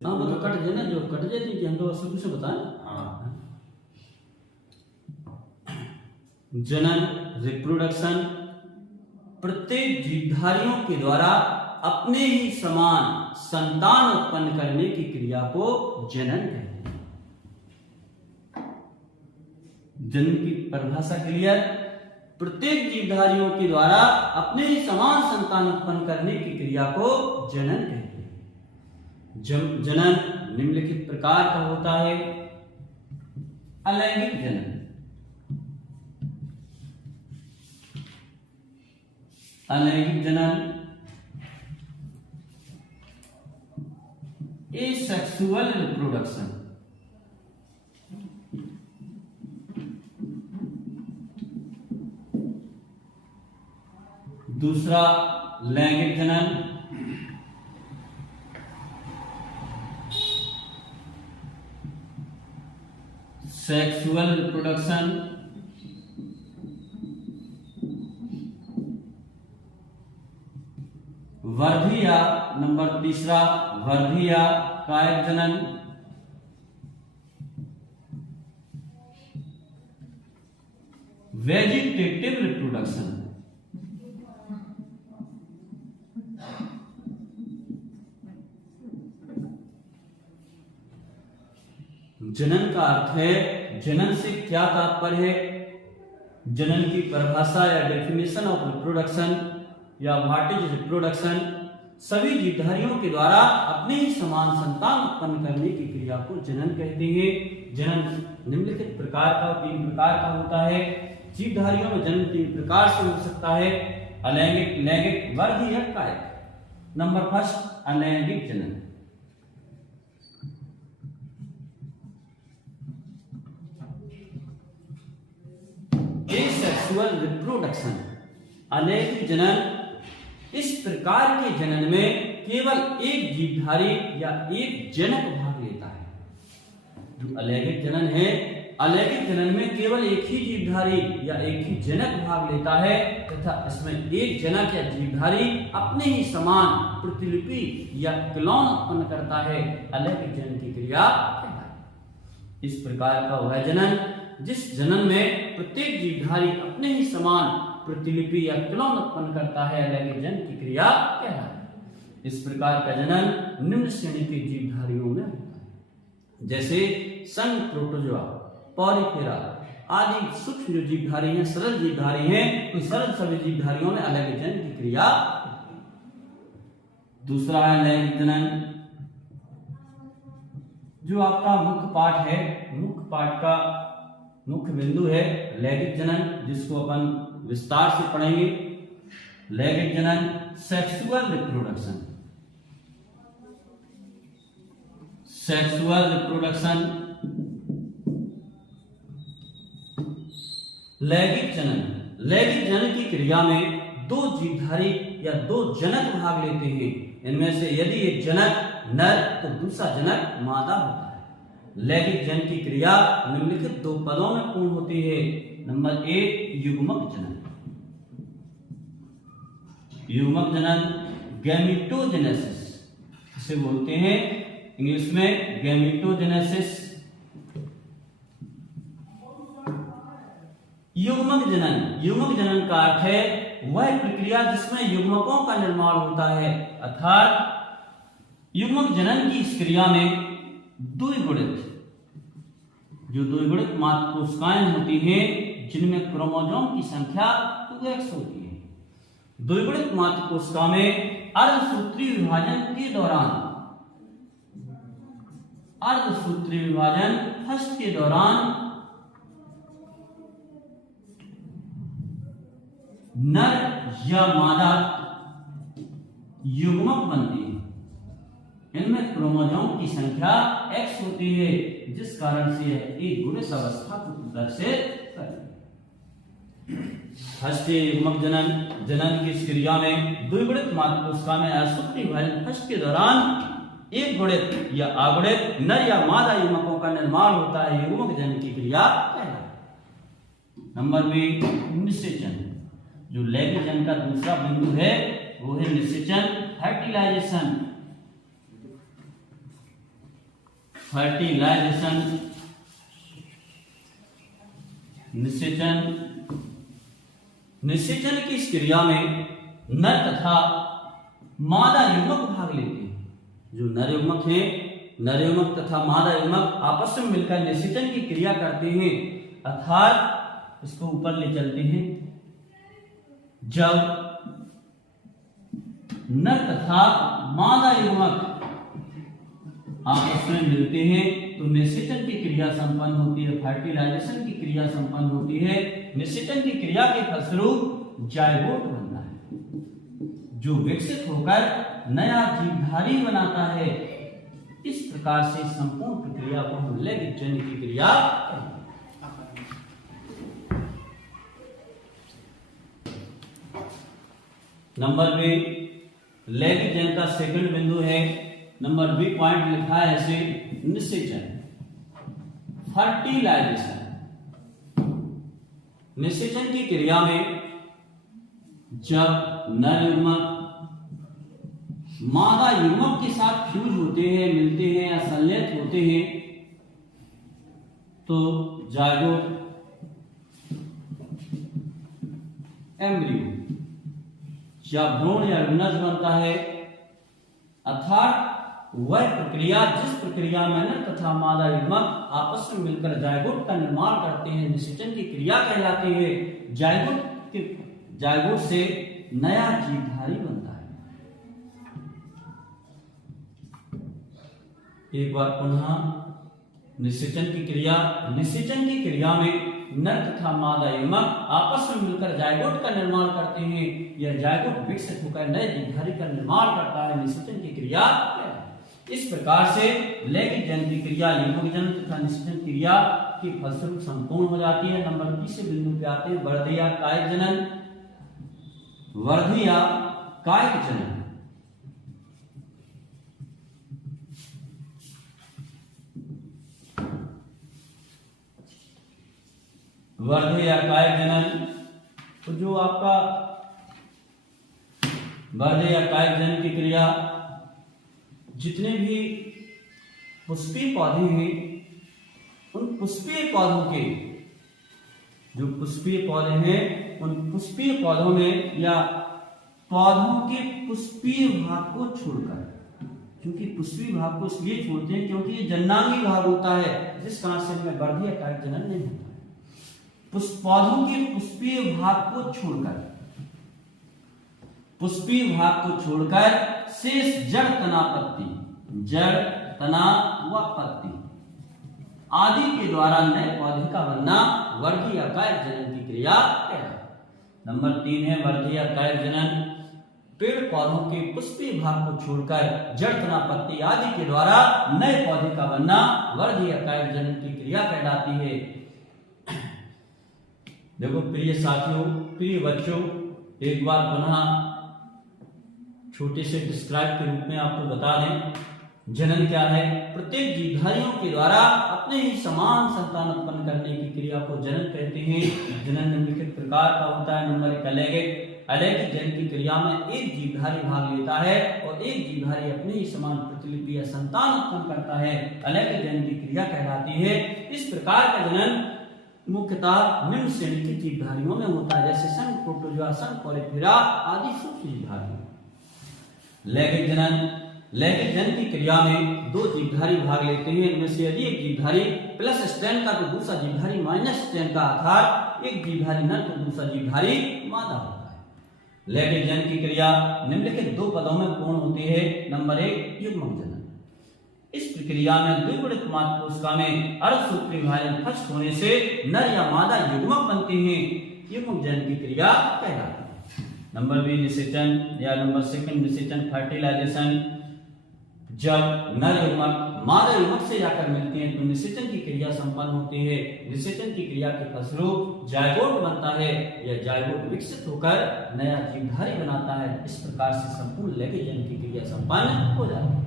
हाँ वो तो कट जाए ना, जो कट जाती है कि हम तो शुरू से बताएं। हाँ। जनन रिप्रोडक्शन, प्रत्येक जीवधारियों के द्वारा अपने ही समान संतान उत्पन्न करने की क्रिया को जनन कहते हैं। जनन की परिभाषा क्लियर। प्रत्येक जीवधारियों के द्वारा अपने ही समान संतान उत्पन्न करने की क्रिया को जनन कहते हैं। जनन निम्नलिखित प्रकार का होता है। अलैंगिक जनन, अलैंगिक जनन, एसेक्सुअल रिप्रोडक्शन, दूसरा लैंगिक जनन, सेक्सुअल रिप्रोडक्शन, वर्धी या नंबर तीसरा वर्धी या कायक जनन, वेजिटेटिव रिप्रोडक्शन, जनन का अर्थ है, जनन से क्या तात्पर्य है, जनन की परिभाषा या डेफिनेशन ऑफ रिप्रोडक्शन या व्हाट इज रिप्रोडक्शन, सभी जीवधारियों के द्वारा अपने ही समान संतान उत्पन्न करने की क्रिया को जनन कहते हैं। जनन निम्नलिखित प्रकार का, 3 प्रकार का होता है। जीवधारियों में जन्म 3 प्रकार से हो सकता है, अलैंगिक, लैंगिक, वर्धी या कायक। नंबर फर्स्ट अलैंगिक जनन। एसेक्सुअल रिप्रोडक्शन, अलैंगिक जनन, इस प्रकार के जनन में केवल एक जीवधारी या एक जनक भाग लेता है। जो अलैंगिक जनन है, अलैंगिक जनन में केवल एक ही जीवधारी या एक ही जनक भाग लेता है तथा इसमें एक जनक या जीवधारी अपने ही समान प्रतिलिपि या क्लोन उत्पन्न करता है। अलैंगिक जनन की क्रिया इस प्रकार का वह जनन जिस जनन में प्रत्येक जीवधारी अपने ही समान प्रतिलिपि या क्लोन उत्पन्न करता है, अलैंगिक जनन की क्रिया कहलाता है। इस प्रकार का जनन निम्न श्रेणी के जीवधारियों में होता है, जैसे संघ प्रोटोजोआ, पॉलीफेरा आदि सूक्ष्म जो जीवधारी हैं, सरल जीवधारी हैं, उन सरल सभी जीवधारियों में अलैंगिक जनन की क्रिया। दूसरा है लैंगिक जनन, जो आपका मुख्य पाठ है, मुख्य पाठ का मुख्य बिंदु है लैंगिक जनन, जिसको अपन विस्तार से पढ़ेंगे। लैंगिक जनन सेक्सुअल रिप्रोडक्शन, सेक्सुअल रिप्रोडक्शन, लैंगिक जनन, लैंगिक जनन की क्रिया में 2 जीवधारी या 2 जनक भाग लेते हैं। इनमें से यदि एक जनक नर तो दूसरा जनक मादा होता है। लैंगिक जनन की क्रिया निम्नलिखित 2 पदों में पूर्ण होती है। नंबर 1 युग्मक जनन, युग्मक जनन गैमेटोजेनेसिस इसे बोलते हैं इंग्लिश में गैमेटोजेनेसिस। युग्मक जनन, युग्मक जनन का अर्थ है वह प्रक्रिया जिसमें युग्मकों का निर्माण होता है, अर्थात युग्मक जनन की इस क्रिया में द्विगुणित, जो द्विगुणित मात्र कोशिकाएं होती हैं जिनमें क्रोमोसोम की संख्या 2x होती है। द्विगुणित मात्र कोशिका में अर्धसूत्रीय विभाजन के दौरान, अर्धसूत्रीय विभाजन फर्स्ट के दौरान नर या मादा युग्मक बनती है। इनमें क्रोमोसोम की संख्या x होती है, जिस कारण से यह एक गुणित अवस्था को प्रदर्शित करती है। फर्स्ट युग्मक जनन, जनन की इस क्रिया में द्विगुणित मात्र कोशिका में अर्धसूत्रीय विभाजन फर्स्ट के दौरान एक गुणित या अगुणित नर या मादा युग्मकों का निर्माण होता है। युग्मक जनन की क्रिया कहलाती है। नंबर में निषेचन, जो लैंगिक जनन का दूसरा बिंदु है वो है निषेचन, फर्टिलाइजेशन। फर्टिलाइजेशन, निषेचन। निषेचन की इस क्रिया में नर तथा मादा युग्मक भाग लेते हैं। जो नर युग्मक है, नर युग्मक तथा मादा युग्मक आपस में मिलकर निषेचन की क्रिया करते हैं, अर्थात इसको ऊपर ले चलते हैं। जब नर तथा मादा युग्मक आपस में मिलते हैं तो निषेचन की क्रिया संपन्न होती है, फर्टिलाइजेशन की क्रिया संपन्न होती है। निषेचन की क्रिया के फलस्वरूप जायगोट बनता है, जो विकसित होकर नया जीवधारी बनाता है। इस प्रकार से संपूर्ण प्रक्रिया को हम लैंगिक जन्य की क्रिया। नंबर बी, लैंगिक जन्य का सेकंड बिंदु है, नंबर बी पॉइंट लिखा है ऐसे, निषेचन, फर्टिलाइजेशन। निषेचन की क्रिया में जब नर युग्मक मादा युग्मक के साथ फ्यूज होते हैं, मिलते हैं या संलयित होते हैं तो जायगोट, एम्ब्रियो या भ्रूण या रुनज बनता है। अर्थात वह प्रक्रिया जिस प्रक्रिया में नर तथा मादा युग्मक आपस में मिलकर जायगोट का निर्माण करते हैं, निषेचन की क्रिया कहलाती है। जायगोट से नया जीवधारी बनता है। एक बार पुनः निषेचन की क्रिया। निषेचन की क्रिया में नर तथा मादा युग्मक आपस में मिलकर जायगोट का निर्माण करते हैं। यह जायगोट विकसित होकर नए जीवधारी का निर्माण करता है। निषेचन की क्रिया इस प्रकार से लैंगिक जन्य की क्रिया, युग्मक जन्य तथा निषेचन क्रिया की फलस्वरूप संपूर्ण हो जाती है। नंबर 20 से बिंदु पे आते हैं, वर्ध या कायिक जनन। वर्ध या कायिक जनन। वर्ध या कायिक जनन, तो जो आपका वर्ध या कायिक जनन की क्रिया, जितने भी पुष्पीय पौधे हैं उन पुष्पीय पौधों के, जो पुष्पीय पौधे हैं उन पुष्पीय पौधों में या पौधों के पुष्पीय भाग को छोड़कर, क्योंकि पुष्पीय भाग को इसलिए छोड़ते हैं क्योंकि ये जननांगी भाग होता है, जिस कारण से इनमें वर्ध या कायिक जनन नहीं होता है। पौधों के पुष्पीय भाग को छोड़कर, पुष्पीय भाग को छोड़कर शेष जड़, तना, पत्ती, जड़, तना व पत्ती आदि के द्वारा नए पौधे का बनना वर्ध या कायिक जनन की क्रिया है। नंबर 3 है वर्ध या कायिक जनन। पेड़ पौधों के पुष्पीय भाग को छोड़कर जड़, तना, पत्ती आदि के द्वारा नए पौधे का बनना वर्ध या कायिक जनन की क्रिया कहलाती है। देखो प्रिय साथियों, प्रिय बच्चों, एक बार पुनः छोटे से डिस्क्राइब के रूप में आपको बता दें, जनन क्या है। प्रत्येक जीवधारियों के द्वारा अपने ही समान संतान उत्पन्न करने की क्रिया को जनन कहते हैं। जनन निम्नलिखित प्रकार का होता है। नंबर 1 अलैंगिक। अलैंगिक जनन की क्रिया में एक जीवधारी भाग लेता है और एक जीवधारी अपने ही समान प्रतिलिपि या संतान उत्पन्न करता है। अलैंगिक जनन की क्रिया कहलाती है। इस प्रकार का जनन मुख्यतः निम्न श्रेणी की जीवधारियों में होता है, जैसे संघ, प्रोटोजोआ, संघ, पॉलीफेरा आदि सूक्ष्म जीवधारी। लैंगिक जनन। लैंगिक जनन की क्रिया में दो जीवधारी भाग लेते हैं। इनमें से यदि एक जीवधारी प्लस स्ट्रैंड का तो दूसरा जीवधारी माइनस स्ट्रैंड का, अर्थात एक जीवधारी नर तो दूसरा जीवधारी मादा होता है। लैंगिक जनन की क्रिया निम्नलिखित दो पदों में पूर्ण होती है। नंबर 1 युग्मक जनन। इस प्रक्रिया में द्विगुणित मातृ कोशिका में अर्धसूत्रीय विभाजन फर्स्ट होने से नर या मादा युग्मक बनते हैं। युग्मक जनन की क्रिया कहलाती है। नंबर 2 निषेचन या नंबर 2 निषेचन, फर्टिलाइजेशन। जब नर युग्मक मादा युग्मक से जाकर मिलते हैं तो निषेचन की क्रिया संपन्न होती है। निषेचन की क्रिया के फलस्वरूप जायगोट बनता है। यह जायगोट विकसित होकर नया जीवधारी बनाता है। इस प्रकार से संपूर्ण लैंगिक जनन की क्रिया संपन्न हो जाती है।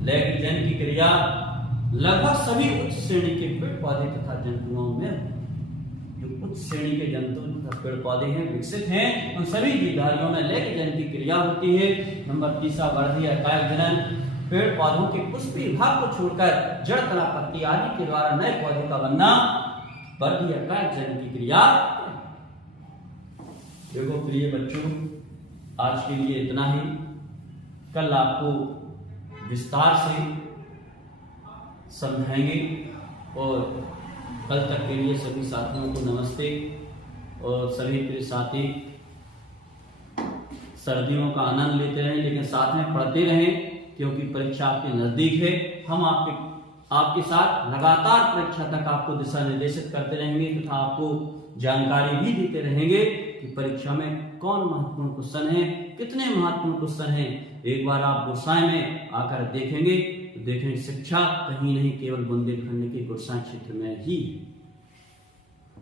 लैंगिक जनन की क्रिया लगभग सभी उच्च श्रेणी के पेड़ पौधे तथा जंतुओं में, जो उच्च श्रेणी के जंतु तथा पेड़ पौधे हैं, विकसित हैं, उन सभी जीवधारियों में लैंगिक जनन की क्रिया होती है। नंबर 3 वर्ध या कायिक जनन। पेड़ पौधों के पुष्पीय भाग को छोड़कर जड़, तना, पत्ती आदि के द्वारा नए पौधे का बनना वर्धि या कार्यजन की क्रिया। देखो प्रिय बच्चों, आज के लिए इतना ही। कल आपको विस्तार से समझाएंगे और कल तक के लिए सभी साथियों को नमस्ते। और सभी प्रिय साथी सर्दियों का आनंद लेते रहें, लेकिन साथ में पढ़ते रहें, क्योंकि परीक्षा आपके नजदीक है। हम आपके साथ लगातार परीक्षा तक आपको दिशा निर्देशित करते रहेंगे तथा आपको जानकारी भी देते रहेंगे कि परीक्षा में कौन महत्वपूर्ण क्वेश्चन है, कितने महत्वपूर्ण क्वेश्चन है। एक बार आप गुरसाई में आकर देखेंगे तो देखेंगे शिक्षा कहीं नहीं, केवल बुंदेलखंड के गुरसाई क्षेत्र में ही।